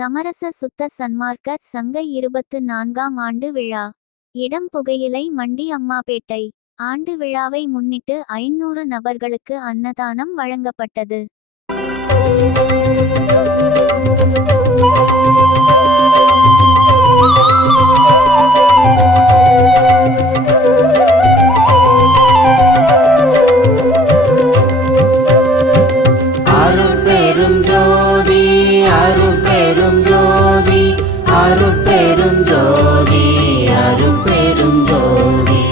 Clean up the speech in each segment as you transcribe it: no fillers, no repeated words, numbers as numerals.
சமரச சுத்த சன்மார்க்க சங்க 24ஆம் ஆண்டு விழா. இடம் புகையிலை மண்டி அம்மாபேட்டை. ஆண்டு விழாவை முன்னிட்டு 500 நபர்களுக்கு அன்னதானம் வழங்கப்பட்டது. அருட்பெரும் ஜோதி அருட்பெரும் ஜோதி அருட்பெரும் ஜோதி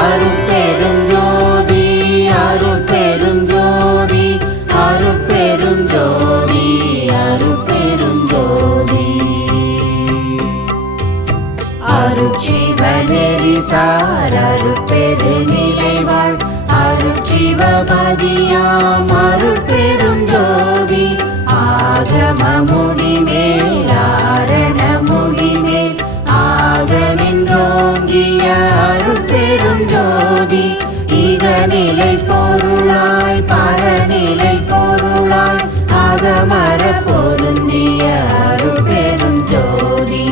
அருட்பெரும் ஜோதி அருட்பெரும் ஜோதி அருட்பெரும் ஜோதி அருட்சிவநெறிசார் அருட்பெரு நிலைவாழ் அருட்சிவபதியாம் அருட்பெரும் ஜோதி ஆகம முடிமேல் ஆரண முடிமேல் ஆக நின்றோங்கிய அருட்பெரும் ஜோதி இகநிலை பொருளாய் பரநிலை பொருளாய் அகமர பொருந்திய அருட்பெரும் ஜோதி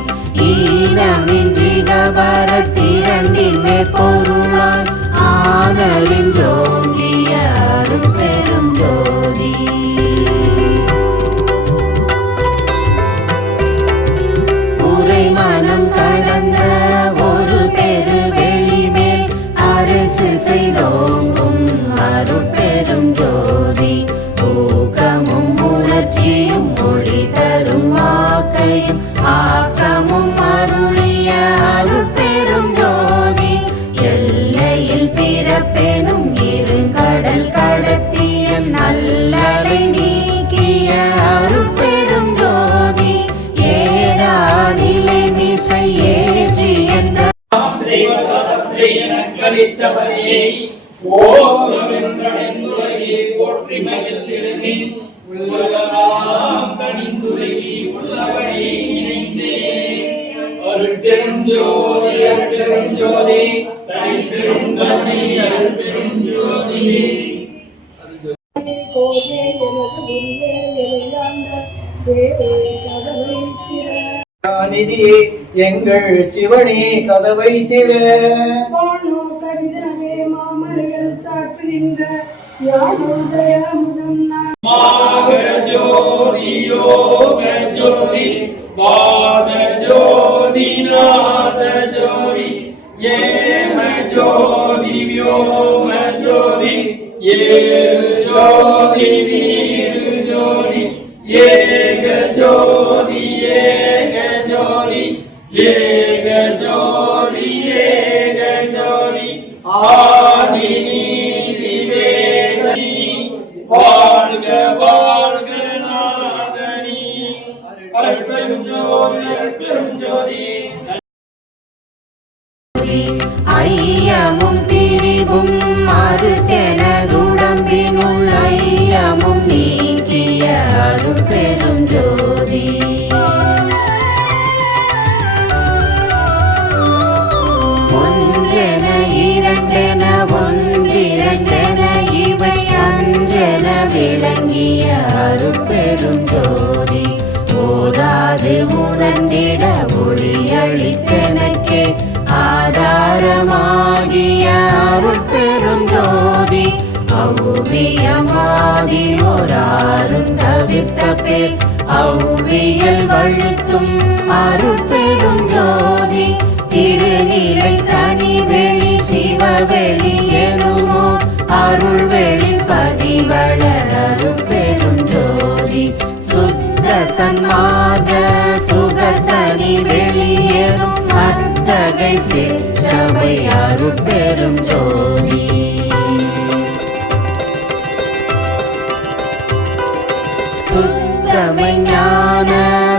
ஈனமின்றி கபரத்திரண்டின்மே பொருளாய் ஆனலின்றோங்கிய அருட்பெரும் ஜோதி மனம் கடந்த ஒரு பெரு வெளிமேல் அரசு செய்தோங்கும் அருட்பெரும் ஜோதி ஊக்கமும் உணர்ச்சியும் ஒளி தரும் வாக்கையும் ஆக்கமும் அருளிய அருட்பெரும் ஜோதி எல்லையில் பிறப்பெனும் இருங்கடல் கடத்திய நல்லலை நீக்கிய அருட்பெரும் ஜோதி ஏறாநிலை மிசை ஏற்றி என்ற கலித்தவரையை ஓரமென்றடைந்துலகே போற்றி மகிழ்ந்திடுமே உள்ளவராம் கணிந்துலகி உள்ளவனை நினைந்தே அருட்பெரும் ஜோதி அருட்பெரும் ஜோதி தனிப்பெரும் கருணை அருட்பெரும் ஜோதி நிதியே எங்கள் சிவனே கதவை திற ஜோதி யோக ஜோதி வாத ஜோதி நாத ஜோதி ஏம ஜோதி வியோம ஜோதி ஏரு ஜோதி வீரு ஜோதி ஏக ஜோதி ஏக ஜோதி ஏக ஜோதி ஏக ஜோதி ஆதி நீதி வேதனி வாழ்க வாழ்க நாதனி அருட்பெரும் ஜோதி அருட்பெரும் ஜோதி ஐயமும் திரிவும் மறுத்தெனதுடம்பினுள் ஐயமும் நீக்கிய அருட்பெரும் ஜோதி ஒன்றென இரண்டென ஒன்றிரண்டென இவை அன்றென விளங்கிய அருட்பெரும் ஜோதி ஓதாது உணர்ந்திட ஒளியளித்தனக்கே ஆதாரமாகிய அருட்பெரும் ஜோதி அவ்வியமாதி ஓராரும் தவிர்த்த பேர் அவ்வியல் வழுத்தும் அருட்பெரும் ஜோதி திருநிலை தனி வெளி சிவவெளி எனுமோ அருள் வெளி பதிவளர் அருட்பெரும் ஜோதி சுத்த சன்மார்க்க சுகத்தனி வெளியேனும் அத்தகை சிற்றவை அருட்பெரும் ஜோதி சுத்தமை ஞான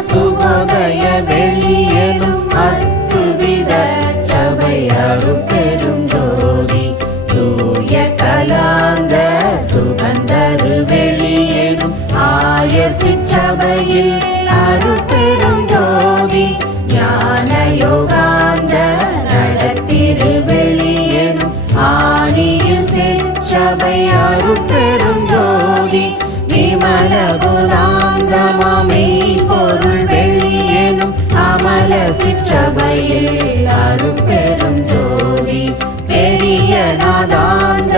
சுகோதய வெளியேனும் அத்துவித சபை அருட்பெரும் ஜோதி தூய கலாந்த சுகந்தரு வெளியேனும் ஆயசி சபையில் அருட்பெரும் ஜோதி ஞான யோகாந்த நடத்திரு வெளியேனும் ஆனியில் சிற்சபை அருட்பெரும் ஜோதி விமல புதா அருட்பெரும் ஜோதி பெரிய நாதாந்த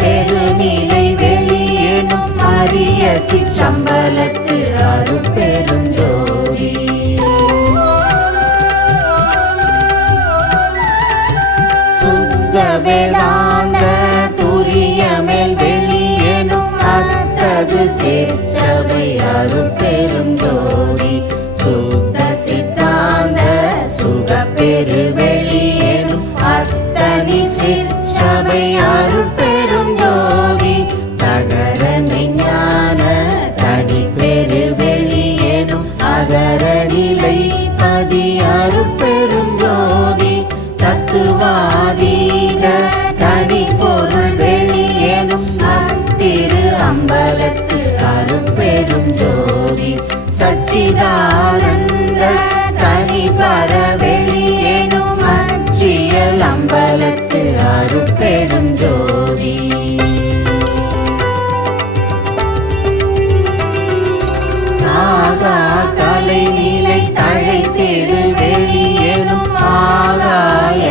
பெருநிலை வெளியேனும் அரிய சிற்றம்பலத்து அருட்பெரும் ஜோதி சுத்த வேதாந்த துரியமேல் வெளியேனும் அத்தகு சேர்ச்சபை அருட்பெரும் ஜோதி சுத்த சித்தாந்த சுகப்பெரு வெளியேனும் அத்தனி சிற்சபை அருட்பெரும் ஜோதி தகர மெஞ்ஞான தனி பெரு வெளியேனும் அகர நிலை பதி அருட்பெரும் ஜோதி தத்துவாதீத தனி பொருள் வெளியேனும் அத்திரு அம்பலத்து அருட்பெரும் ஜோதி சச்சிதானந்த தனி பர வெளியேனும் அச்சியல் அம்பலத்து அருட்பெரும் ஜோதி சாகா கலை நிலை தழைத்திடு வெளியேனும் ஆகாய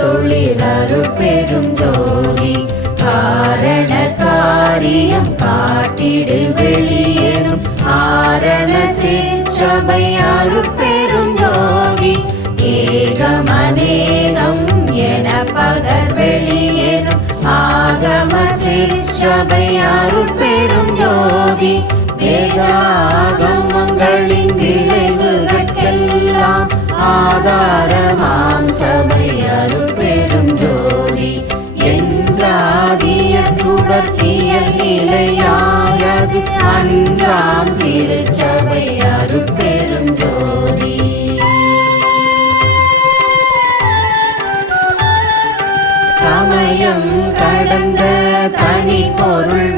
தொழில் அருட்பெரும் ஜோதி காரண காரியம் காட்டிடு வெளியேனும் ஆரண சிற்சபை அருட்பெரும் ஜோதி ஏகமநேகம் என பகர் வெளியேனும் ஆகம சிற்சபை அருட்பெரும் ஜோதி வேதாகமங்களின் விளைவுகட்கெல்லாம் ஆதாரமாம் சபை அருட்பெரும் ஜோதி என்றாதிய சுடர்த்தியல் நிலையாயது அன்றாம் திருச்சபை அருட்பெரும் ஜோதி சமயம் கடந்த தனி பொருள்